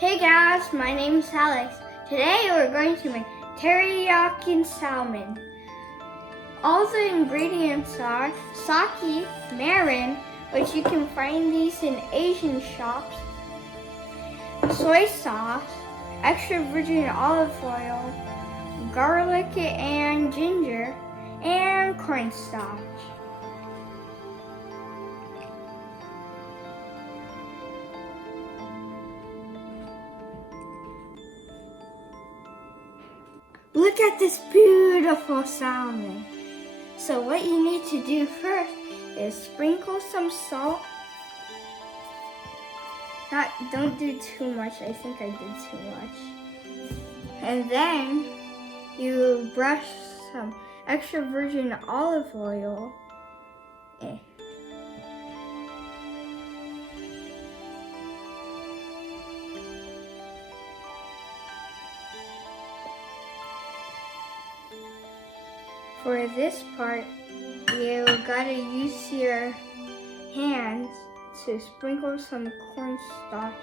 Hey guys, my name is Alex. Today we're going to make teriyaki salmon. All the ingredients are sake, mirin, which you can find these in Asian shops, soy sauce, extra virgin olive oil, garlic and ginger, and cornstarch. Look at this beautiful salmon. So what you need to do first is sprinkle some salt. Don't do too much. I think I did too much. And then you brush some extra virgin olive oil. For this part, you gotta use your hands to sprinkle some cornstarch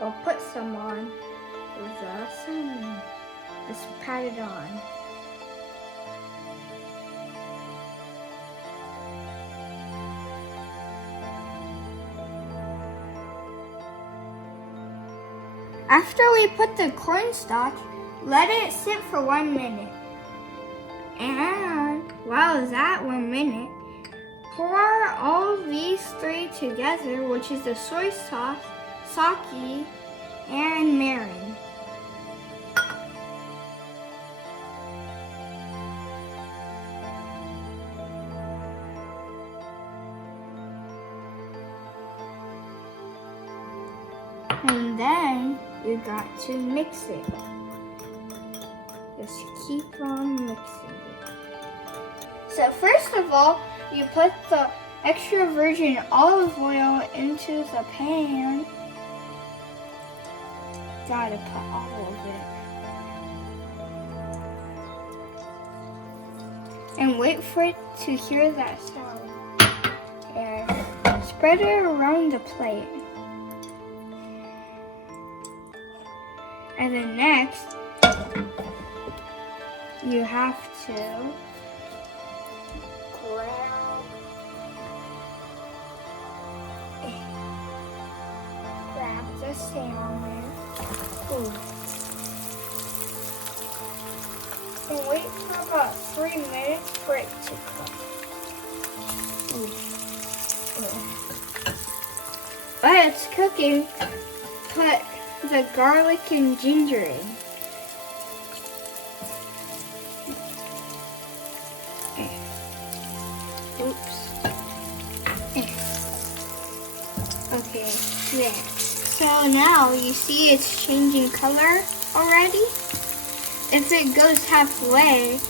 or put some on the salmon. Just pat it on. After we put the cornstarch, let it sit for 1 minute. And while that 1 minute, pour all these three together, which is the soy sauce, sake, and mirin. And then you got to mix it. Just keep on mixing it. So first of all, you put the extra virgin olive oil into the pan. Gotta put all of it. And wait for it to hear that sound. And spread it around the plate. And then next, you have to grab the salmon. Ooh. And wait for about 3 minutes for it to cook. While it's cooking, put the garlic and ginger in. Okay, there. So now you see it's changing color already. If it goes halfway,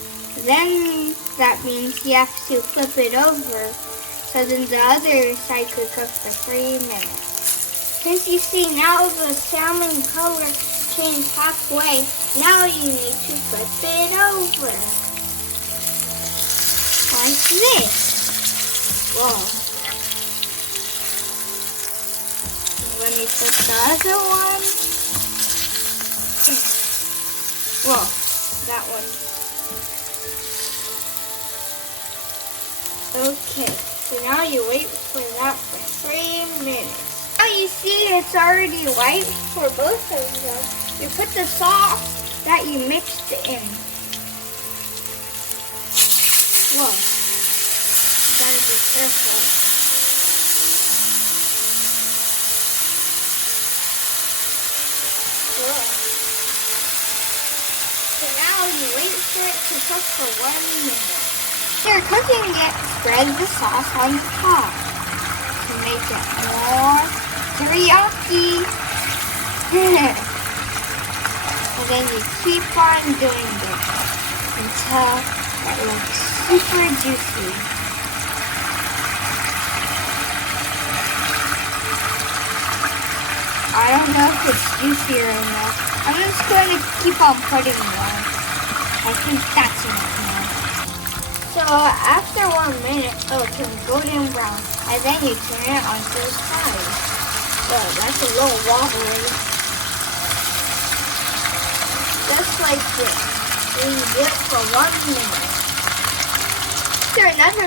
then that means you have to flip it over so then the other side could cook for 3 minutes. Since you see now the salmon color changed halfway, now you need to flip it over. Like this. Whoa. Let me put the other one. Whoa, that one. Okay, so now you wait for that for 3 minutes. Now you see it's already white for both of them. You put the sauce that you mixed in. Whoa, you gotta be careful. So now you wait for it to cook for 1 minute. When you're cooking it, spread the sauce on the top to make it more teriyaki. And then you keep on doing this until it looks super juicy. I don't know if it's juicier enough. I'm just going to keep on putting more. I think that's enough now. So after 1 minute, it can golden brown. And then you turn it onto the side. Oh, that's a little wobbly. just like this. Leave it for 1 minute. After another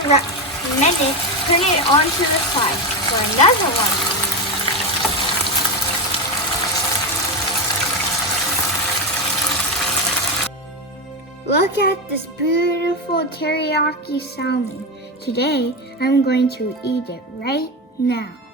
minute, turn it onto the side for another 1 minute. Look at this beautiful teriyaki salmon. Today, I'm going to eat it right now.